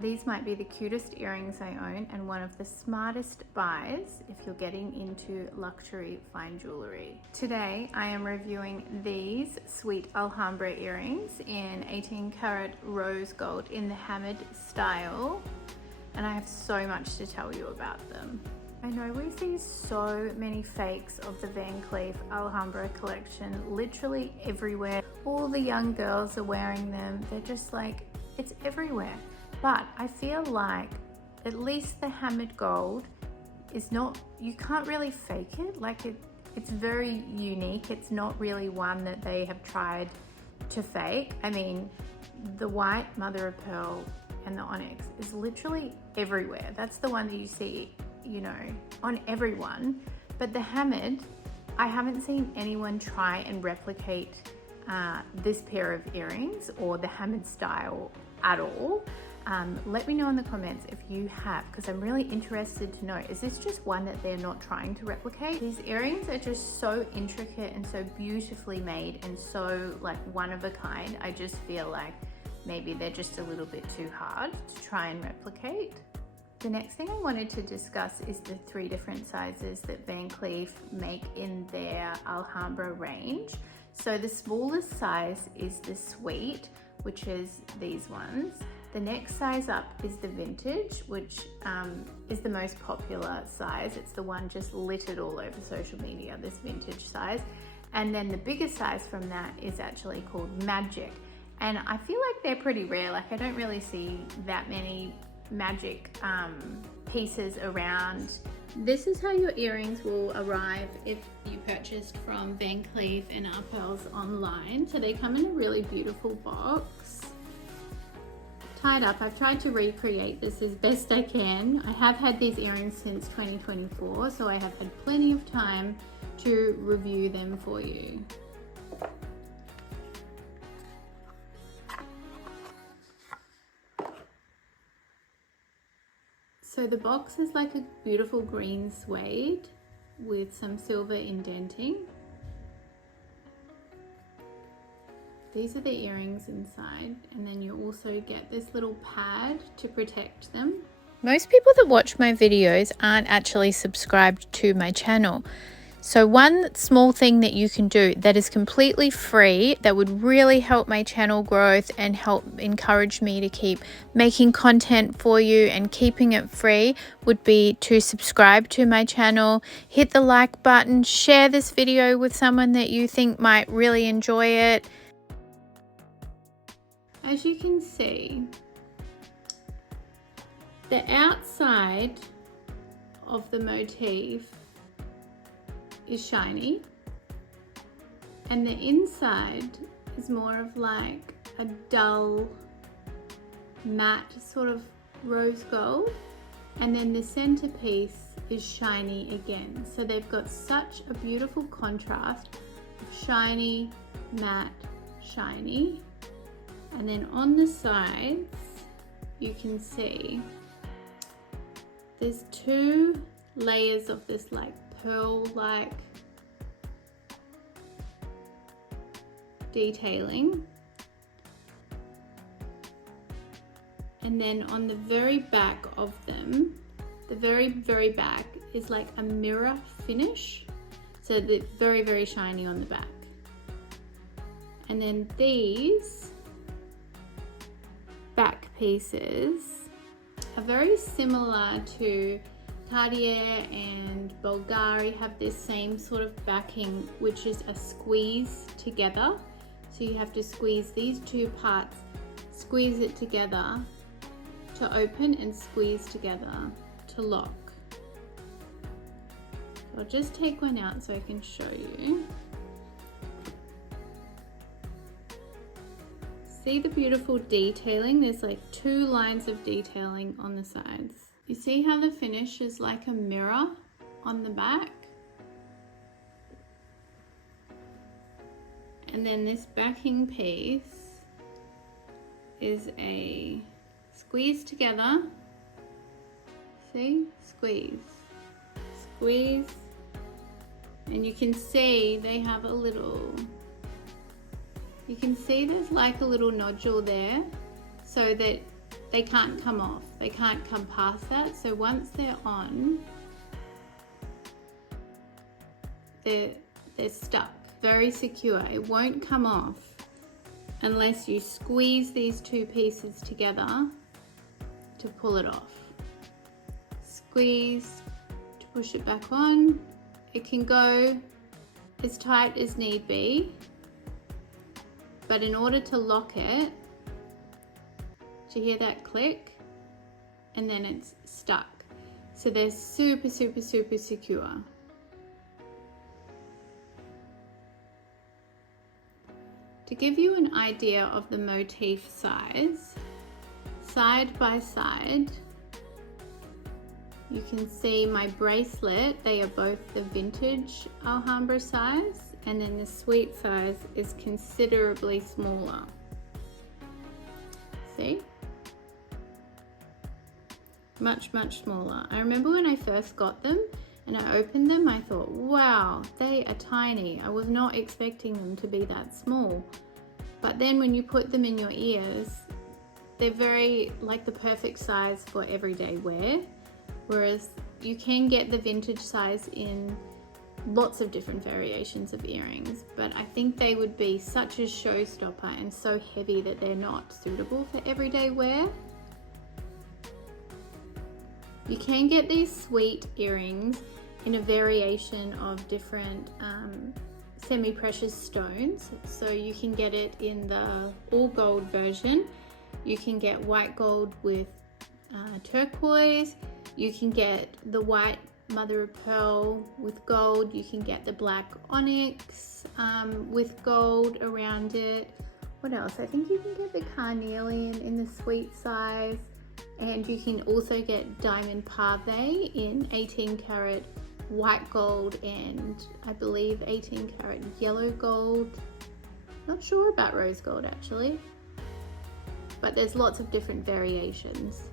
These might be the cutest earrings I own and one of the smartest buys if you're getting into luxury fine jewellery. Today I am reviewing these sweet Alhambra earrings in 18 karat rose gold in the hammered style, and I have so much to tell you about them. I know we see so many fakes of the Van Cleef Alhambra collection literally everywhere. All the young girls are wearing them. They're just like, it's everywhere. But I feel like at least the hammered gold is not, you can't really fake it. Like it's very unique. It's not really one that they have tried to fake. I mean, the white mother of pearl and the onyx is literally everywhere. That's the one that you see, you know, on everyone. But the hammered, I haven't seen anyone try and replicate this pair of earrings or the hammered style at all. Let me know in the comments if you have, because I'm really interested to know, is this just one that they're not trying to replicate? These earrings are just so intricate and so beautifully made and so like one of a kind. I just feel like maybe they're just a little bit too hard to try and replicate. The next thing I wanted to discuss is the 3 different sizes that Van Cleef make in their Alhambra range. So the smallest size is the suite, which is these ones. The next size up is the vintage, which is the most popular size. It's the one just littered all over social media, this vintage size. And then the biggest size from that is actually called magic. And I feel like they're pretty rare. Like I don't really see that many magic pieces around. This is how your earrings will arrive if you purchased from Van Cleef and Arpels online. So they come in a really beautiful box. Tied up. I've tried to recreate this as best I can. I have had these earrings since 2024, so I have had plenty of time to review them for you. So the box is like a beautiful green suede with some silver indenting. These are the earrings inside, and then you also get this little pad to protect them. Most people that watch my videos aren't actually subscribed to my channel. So one small thing that you can do that is completely free that would really help my channel growth and help encourage me to keep making content for you and keeping it free would be to subscribe to my channel, hit the like button, share this video with someone that you think might really enjoy it. As you can see, the outside of the motif is shiny and the inside is more of like a dull matte sort of rose gold, and then the centerpiece is shiny again. So they've got such a beautiful contrast of shiny, matte, shiny. And then on the sides, you can see there's 2 layers of this like pearl-like detailing. And then on the very back of them, the very back is like a mirror finish. So they're very, very shiny on the back. And then these back pieces are very similar to Cartier and Bulgari, have this same sort of backing, which is a squeeze together. So you have to squeeze these 2 parts, squeeze it together to open and squeeze together to lock. I'll just take one out so I can show you. See the beautiful detailing? There's like 2 lines of detailing on the sides. You see how the finish is like a mirror on the back? And then this backing piece is a squeeze together. See? Squeeze. Squeeze. And you can see they have a little, you can see there's like a little nodule there, so that they can't come off. They can't come past that. So once they're on, they're stuck, very secure. It won't come off unless you squeeze these two pieces together to pull it off. Squeeze to push it back on. It can go as tight as need be, but in order to lock it, do you hear that click? And then it's stuck. So they're super, super, super secure. To give you an idea of the motif size, side by side, you can see my bracelet, they are both the vintage Alhambra size, and then the sweet size is considerably smaller. See? Much, much smaller. I remember when I first got them and I opened them, I thought, wow, they are tiny. I was not expecting them to be that small. But then when you put them in your ears, they're very like the perfect size for everyday wear. Whereas you can get the vintage size in lots of different variations of earrings, but I think they would be such a showstopper and so heavy that they're not suitable for everyday wear. You can get these sweet earrings in a variation of different semi-precious stones. So you can get it in the all gold version. You can get white gold with turquoise. You can get the white mother of pearl with gold. You can get the black onyx with gold around it. What else? I think you can get the carnelian in the sweet size, and you can also get diamond pave in 18 karat white gold and I believe 18 karat yellow gold. Not sure about rose gold actually, but there's lots of different variations.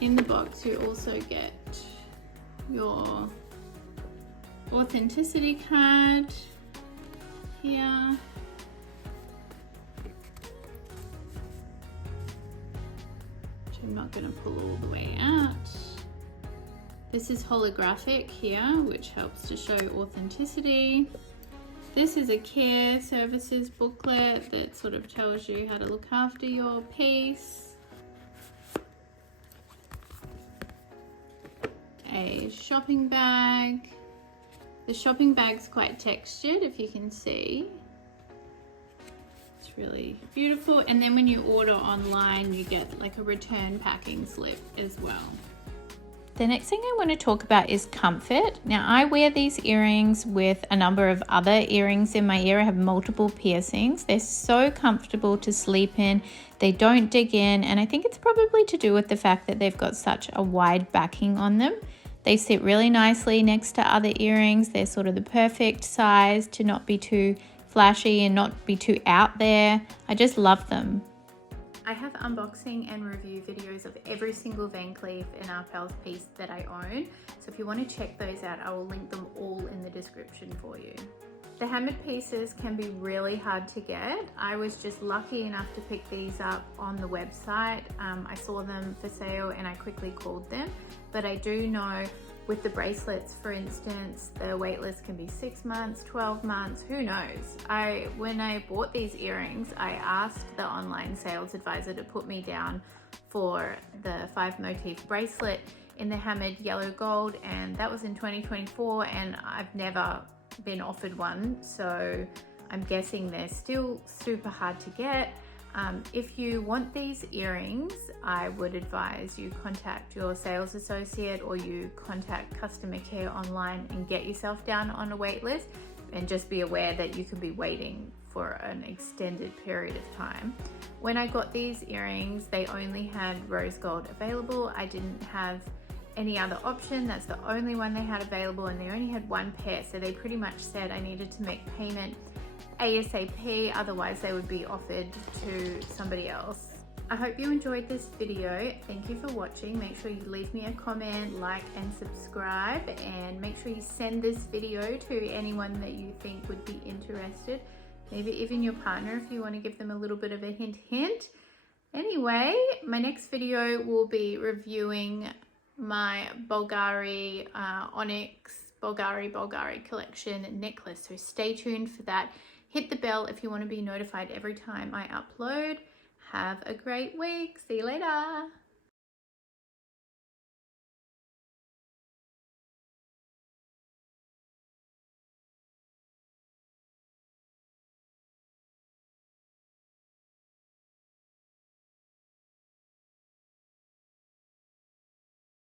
In the box you also get your authenticity card here. Which I'm not going to pull all the way out. This is holographic here, which helps to show authenticity. This is a care services booklet that sort of tells you how to look after your piece. A shopping bag. The shopping bag's quite textured, if you can see. It's really beautiful. And then when you order online, you get like a return packing slip as well. The next thing I want to talk about is comfort. Now I wear these earrings with a number of other earrings in my ear. I have multiple piercings. They're so comfortable to sleep in. They don't dig in, and I think it's probably to do with the fact that they've got such a wide backing on them. They sit really nicely next to other earrings. They're sort of the perfect size to not be too flashy and not be too out there. I just love them. I have unboxing and review videos of every single Van Cleef and Arpels piece that I own. So if you want to check those out, I will link them all in the description for you. The hammered pieces can be really hard to get. I was just lucky enough to pick these up on the website. I saw them for sale and I quickly called them. But I do know with the bracelets, for instance, the waitlist can be 6 months, 12 months, who knows? When I bought these earrings, I asked the online sales advisor to put me down for the 5 motif bracelet in the hammered yellow gold, and that was in 2024, and I've never been offered one, so I'm guessing they're still super hard to get. If you want these earrings, I would advise you contact your sales associate or you contact customer care online and get yourself down on a wait list, and just be aware that you could be waiting for an extended period of time. When I got these earrings, they only had rose gold available. I didn't have any other option. That's the only one they had available, and they only had one pair, so they pretty much said I needed to make payment ASAP, otherwise they would be offered to somebody else. I hope you enjoyed this video. Thank you for watching. Make sure you leave me a comment, like and subscribe, and make sure you send this video to anyone that you think would be interested. maybe even your partner if you want to give them a little bit of a hint. Anyway, my next video will be reviewing my Bulgari Onyx Bulgari collection necklace. So stay tuned for that. Hit the bell if you want to be notified every time I upload. Have a great week. See you later.